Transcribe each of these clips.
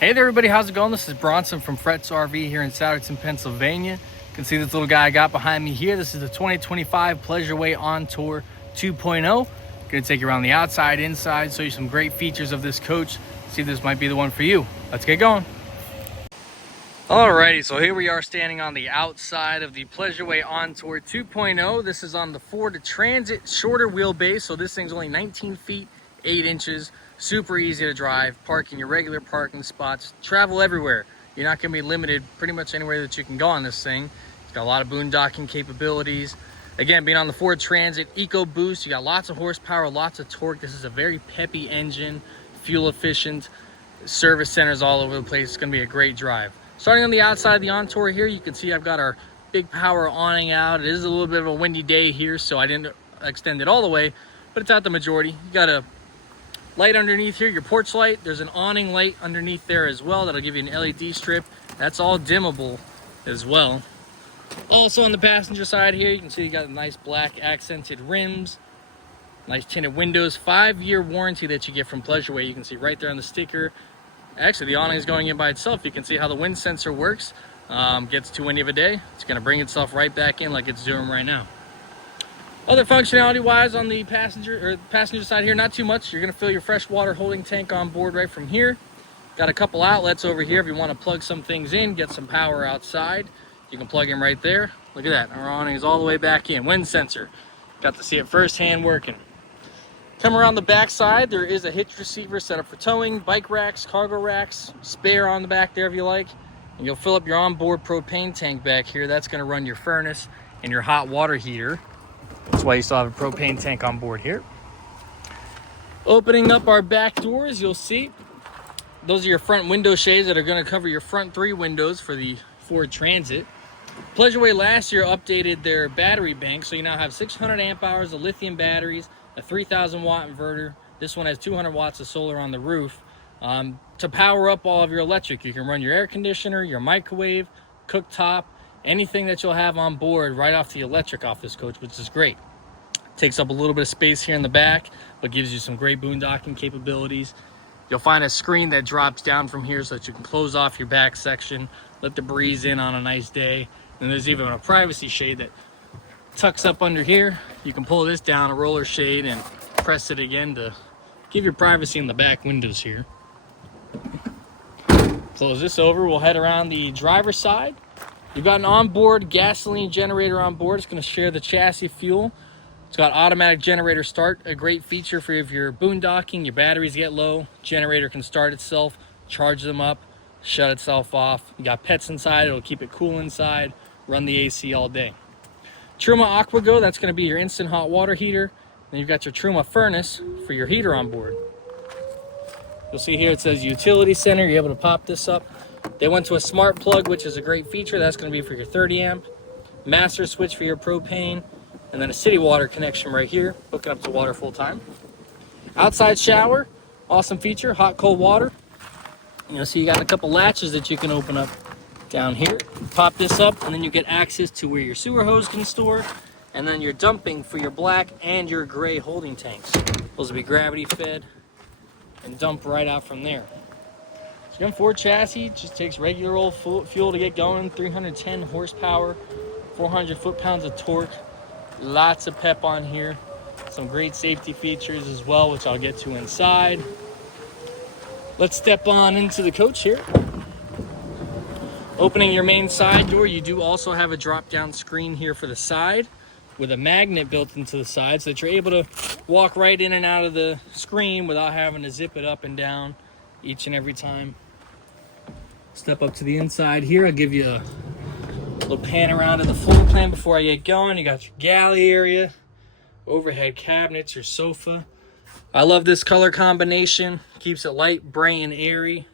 Hey there everybody, how's it going? This is Bronson from Fretz RV here in Souderton, Pennsylvania. You can see this little guy I got behind me here. This is the 2025 Pleasureway Ontour 2.0. Gonna take you around the outside, inside, show you some great features of this coach. See if this might be the one for you. Let's get going. Alrighty, so here we are standing on the outside of the Pleasureway Ontour 2.0. This is on the Ford Transit shorter wheelbase, so this thing's only 19 feet 8 inches. Super easy to drive, park in your regular parking spots, travel everywhere. You're not going to be limited pretty much anywhere that you can go on this thing. It's got a lot of boondocking capabilities. Again, being on the Ford Transit EcoBoost, you got lots of horsepower, lots of torque. This is a very peppy engine, fuel efficient, service centers all over the place. It's going to be a great drive. Starting on the outside of the Ontour here, you can see I've got our big power awning out. It is a little bit of a windy day here, so I didn't extend it all the way, but it's out the majority. You got a light underneath here, your porch light. There's an awning light underneath there as well. That'll give you an LED strip. That's all dimmable as well. Also on the passenger side here, you can see you got nice black accented rims, nice tinted windows, 5-year warranty that you get from Pleasureway. You can see right there on the sticker. Actually, the awning is going in by itself. You can see how the wind sensor works. Gets too windy of a day, it's going to bring itself right back in like it's doing right now. Other functionality wise on the passenger side here, not too much. You're going to fill your fresh water holding tank on board right from here. Got a couple outlets over here if you want to plug some things in, get some power outside. You can plug in right there. Look at that, our awning is all the way back in. Wind sensor, got to see it firsthand working. Come around the back side, there is a hitch receiver set up for towing, bike racks, cargo racks, spare on the back there if you like. And you'll fill up your onboard propane tank back here. That's going to run your furnace and your hot water heater. That's why you still have a propane tank on board here. Opening up our back doors, you'll see those are your front window shades that are going to cover your front 3 windows for the Ford Transit. Pleasureway last year updated their battery bank, so you now have 600 amp hours of lithium batteries, a 3,000 watt inverter. This one has 200 watts of solar on the roof. To power up all of your electric, you can run your air conditioner, your microwave, cooktop, anything that you'll have on board right off the electric off this coach, which is great. Takes up a little bit of space here in the back, but gives you some great boondocking capabilities. You'll find a screen that drops down from here so that you can close off your back section, let the breeze in on a nice day. And there's even a privacy shade that tucks up under here. You can pull this down, a roller shade, and press it again to give your privacy in the back windows here. Close this over, we'll head around the driver's side. You've got an onboard gasoline generator on board. It's going to share the chassis fuel. It's got automatic generator start, a great feature for if you're boondocking, your batteries get low, generator can start itself, charge them up, shut itself off. You got pets inside, it'll keep it cool inside, run the AC all day. Truma AquaGo, that's going to be your instant hot water heater. Then you've got your Truma furnace for your heater on board. You'll see here it says utility center. You're able to pop this up. They went to a smart plug, which is a great feature. That's going to be for your 30 amp. Master switch for your propane. And then a city water connection right here, hooking up to water full time. Outside shower, awesome feature, hot cold water. You'll see you got a couple latches that you can open up down here. Pop this up and then you get access to where your sewer hose can store. And then your dumping for your black and your gray holding tanks. Those will be gravity fed and dump right out from there. So again, Ford chassis, just takes regular old fuel to get going, 310 horsepower, 400 foot-pounds of torque. Lots of pep on here. Some great safety features as well, which I'll get to inside. Let's step on into the coach here. Opening your main side door, you do also have a drop-down screen here for the side with a magnet built into the side so that you're able to walk right in and out of the screen without having to zip it up and down each and every time. Step up to the inside here. I'll give you a little pan around to the floor plan before I get going. You got your galley area, overhead cabinets, your sofa. I love this color combination. Keeps it light, bright, and airy.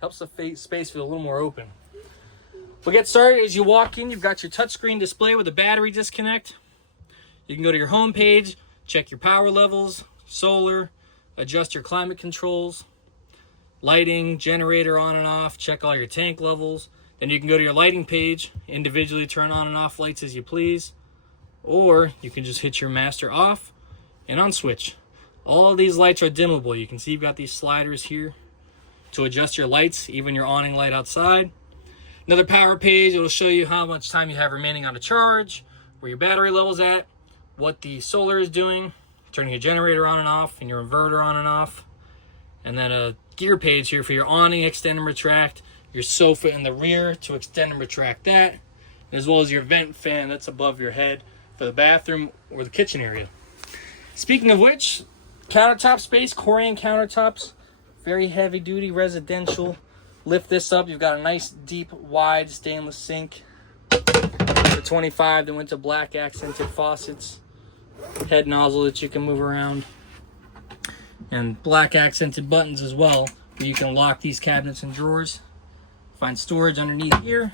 Helps the space feel a little more open. We'll get started. As you walk in, you've got your touchscreen display with a battery disconnect. You can go to your home page, check your power levels, solar, adjust your climate controls, lighting, generator on and off, check all your tank levels. Then you can go to your lighting page, individually turn on and off lights as you please, or you can just hit your master off and on switch. All of these lights are dimmable. You can see you've got these sliders here. to adjust your lights, even your awning light outside. Another power page, it'll show you how much time you have remaining on a charge, where your battery level's at, what the solar is doing, turning your generator on and off, and your inverter on and off. And then a gear page here for your awning, extend and retract, your sofa in the rear to extend and retract that, as well as your vent fan that's above your head for the bathroom or the kitchen area. Speaking of which, countertop space, Corian countertops, very heavy duty residential. Lift this up, you've got a nice deep wide stainless sink for 25. Then went to black accented faucets, head nozzle that you can move around, and black accented buttons as well, where you can lock these cabinets and drawers. Find storage underneath here,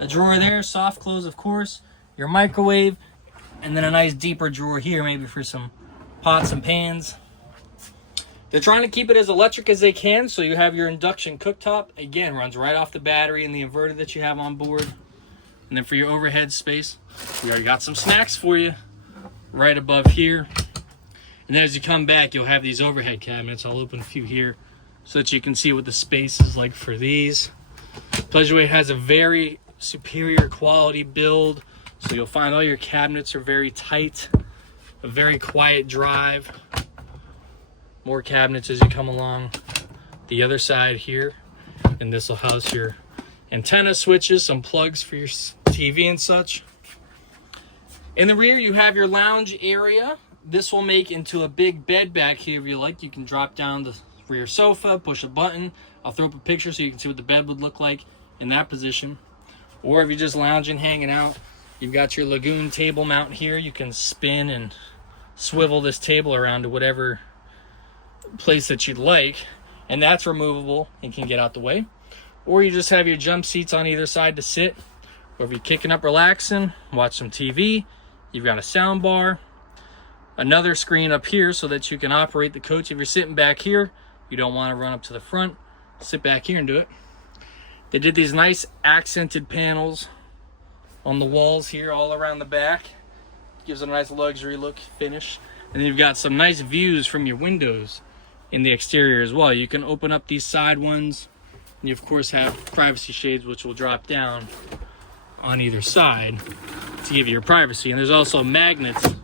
a drawer there, soft close of course, your microwave, and then a nice deeper drawer here, maybe for some pots and pans. They're trying to keep it as electric as they can, so you have your induction cooktop. Again, runs right off the battery and the inverter that you have on board. And then for your overhead space, we already got some snacks for you right above here. And then as you come back, you'll have these overhead cabinets. I'll open a few here so that you can see what the space is like for these. Pleasureway has a very superior quality build, so you'll find all your cabinets are very tight, a very quiet drive. More cabinets as you come along the other side here, and this will house your antenna switches, some plugs for your TV and such. In the rear you have your lounge area. This will make into a big bed back here if you like. You can drop down the rear sofa, push a button. I'll throw up a picture so you can see what the bed would look like in that position. Or if you're just lounging, hanging out, you've got your lagoon table mount here. You can spin and swivel this table around to whatever place that you'd like, and that's removable and can get out the way. Or you just have your jump seats on either side to sit, or if you're kicking up relaxing, watch some TV, you've got a sound bar, another screen up here so that you can operate the coach. If you're sitting back here, you don't want to run up to the front, sit back here and do it. They did these nice accented panels on the walls here all around the back. Gives it a nice luxury look finish. And then you've got some nice views from your windows in the exterior as well. You can open up these side ones, and you of course have privacy shades which will drop down on either side to give you your privacy. And there's also magnets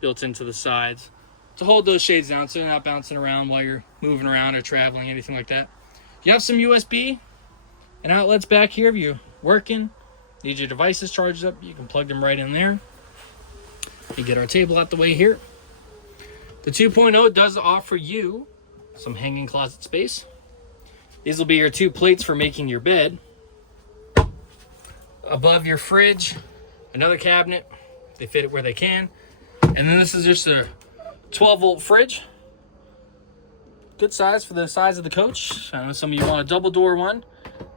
built into the sides to hold those shades down so they're not bouncing around while you're moving around or traveling, anything like that. You have some USB and outlets back here if you're working, need your devices charged up, you can plug them right in there. You get our table out the way here. The 2.0 does offer you some hanging closet space. These will be your two plates for making your bed. Above your fridge, another cabinet. They fit it where they can. And then this is just a 12-volt fridge. Good size for the size of the coach. I know some of you want a double door one.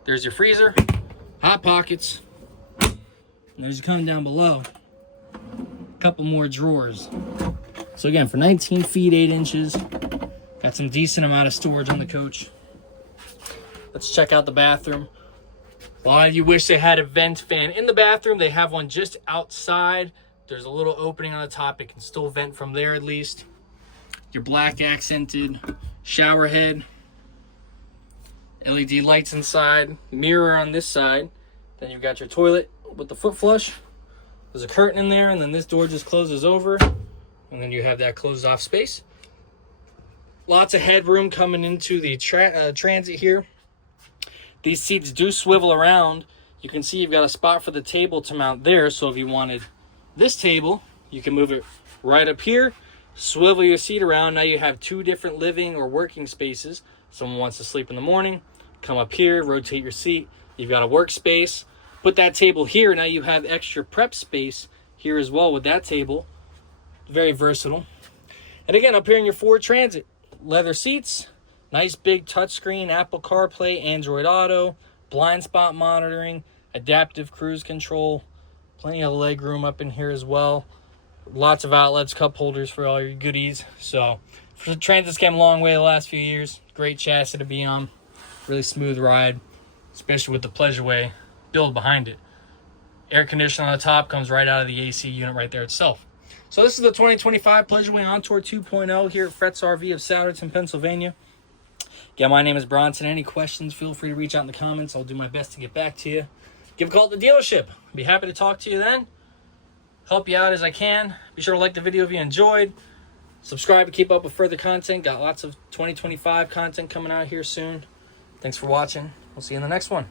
There's your freezer, hot pockets. And there's coming down below, a couple more drawers. So again, for 19 feet, 8 inches, got some decent amount of storage on the coach. Let's check out the bathroom. A lot of you wish they had a vent fan in the bathroom. They have one just outside. There's a little opening on the top. It can still vent from there at least. Your black accented shower head. LED lights inside. Mirror on this side. Then you've got your toilet with the foot flush. There's a curtain in there, and then this door just closes over. And then you have that closed off space. Lots of headroom coming into the transit here. These seats do swivel around. You can see you've got a spot for the table to mount there. So if you wanted this table, you can move it right up here, swivel your seat around. Now you have two different living or working spaces. Someone wants to sleep in the morning, come up here, rotate your seat. You've got a workspace. Put that table here. Now you have extra prep space here as well with that table. Very versatile. And again, up here in your Ford Transit, leather seats, nice big touchscreen, Apple CarPlay, Android Auto, blind spot monitoring, adaptive cruise control, plenty of leg room up in here as well. Lots of outlets, cup holders for all your goodies. So the Transit's came a long way the last few years. Great chassis to be on. Really smooth ride, especially with the Pleasureway build behind it. Air conditioning on the top comes right out of the AC unit right there itself. So this is the 2025 Pleasureway Ontour 2.0 here at Fretz RV of Souderton, Pennsylvania. Again, my name is Bronson. Any questions, feel free to reach out in the comments. I'll do my best to get back to you. Give a call at the dealership. Be happy to talk to you then. Help you out as I can. Be sure to like the video if you enjoyed. Subscribe to keep up with further content. Got lots of 2025 content coming out here soon. Thanks for watching. We'll see you in the next one.